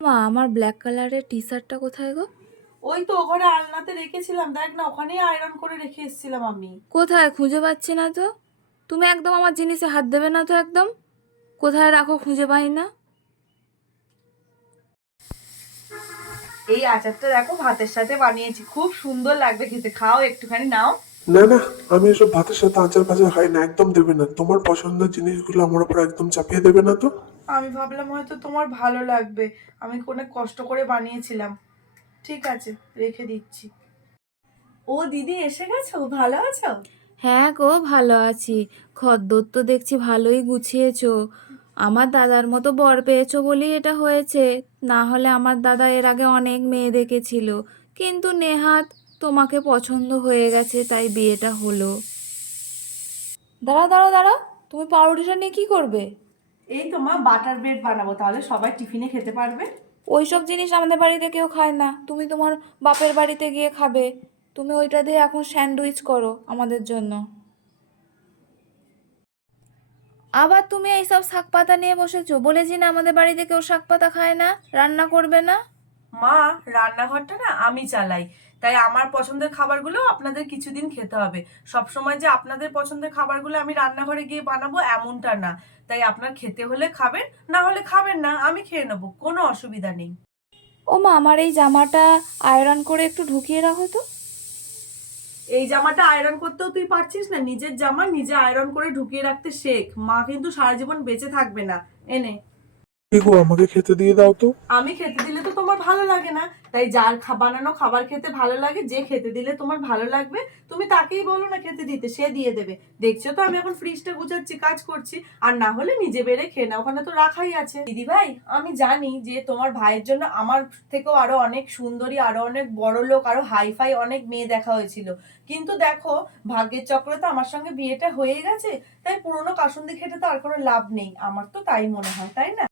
মা, আমার ব্ল্যাক কালারের টি শার্টটা কোথায় গো? ওই তো ওখানে আলনাতে রেখেছিলাম, দেখ না, ওখানেই আয়রন করে রেখে এসেছিলাম আমি। কোথায় খুঁজে পাচ্ছি না তো। তুমি একদম আমার জিনিসে হাত দেবে না তো একদম। কোথায় রাখো খুঁজে পাই না। এই আচারটা দেখো ভাতের সাথে বানিয়েছি, খুব সুন্দর লাগবে খেতে, খাও একটুখানি নাও। না না, আমি এসব ভাতের সাথে আচার ফাচার খাই না, একদম দেবে না। তোমার পছন্দের জিনিসগুলো আমার উপর একদম চাপিয়ে দেবে না তো। আমি ভাবলাম হয়তো তোমার ভালো লাগবে, আমি অনেক কষ্ট করে বানিয়েছিলাম। ঠিক আছে, রেখে দিচ্ছি। ও দিদি, এসে গেছো? ভালো আছো? হ্যাঁ গো, ভালো আছি। খদ্দর তো দেখছি ভালোই গুছিয়েছো। আমার দাদার মতো বর পেয়েছো বলেই এটা হয়েছে। না হলে আমার দাদা এর আগে অনেক মেয়ে দেখেছিল, কিন্তু নেহাত তোমাকে পছন্দ হয়ে গেছে, তাই বিয়েটা হলো। দাঁড়াও দাঁড়াও দাঁড়াও, তুমি পাউরুটিটা নিয়ে কি করবে? এই তো মা, বাটার ব্রেড বানাবো, তাহলে সবাই টিফিনে খেতে পারবে। ওইসব জিনিস আমাদের বাড়িতে কেউ খায় না, তুমি তোমার বাপের বাড়িতে গিয়ে খাবে। তুমি ওইটা দিয়ে এখন স্যান্ডউইচ করো আমাদের জন্য। আবার তুমি এইসব শাক পাতা নিয়ে বসেছো, বলেছি না আমাদের বাড়িতে কেউ শাক পাতা খায় না, রান্না করবে না। মা, রান্নাঘরটা না আমি চালাই, তাই আমার পছন্দের খাবারগুলো আপনাদের কিছুদিন খেতে হবে। সব সময় যে আপনাদের পছন্দের খাবারগুলো আমি রান্নাঘরে গিয়ে বানাবো এমনটা না। তাই আপনার খেতে হলে খাবেন, না হলে খাবেন না, আমি খেয়ে নেবো, কোনো অসুবিধা নেই। ও মা, আমার এই জামাটা আয়রন করে একটু ঢুকিয়ে রাখো তো। এই জামাটা আয়রন করতেও তুই পারছিস না? নিজের জামা নিজে আয়রন করে ঢুকিয়ে রাখতে শেখ, মা কিন্তু সারা জীবন বেঁচে থাকবে না। এনে, কি গো, আমাকে খেতে দিয়ে দাও তো। আমি খেতে দিলে তো তোমার ভালো লাগে না, তাই যার বানানো খাবার খেতে ভালো লাগে, যে খেতে দিলে তোমার ভালো লাগবে, তুমি তাকেই বলো না খেতে দিতে, সে দিয়ে দেবে। দেখছো তো আমি এখন ফ্রিজটা গুছাচ্ছি, কাজ করছি। আর না হলে নিজে বেড়ে খেয়ে না, ওখানে তো রাখাই আছে। দিদি ভাই, আমি জানি যে তোমার ভাইয়ের জন্য আমার থেকেও আরো অনেক সুন্দরী, আরো অনেক বড় লোক, আরো হাইফাই অনেক মেয়ে দেখা হয়েছিল, কিন্তু দেখো, ভাগ্যের চক্রে তো আমার সঙ্গে বিয়েটা হয়ে গেছে। তাই পুরোনো কাসুন্দি খেটে তো আর কোনো লাভ নেই, আমার তো তাই মনে হয়, তাই না?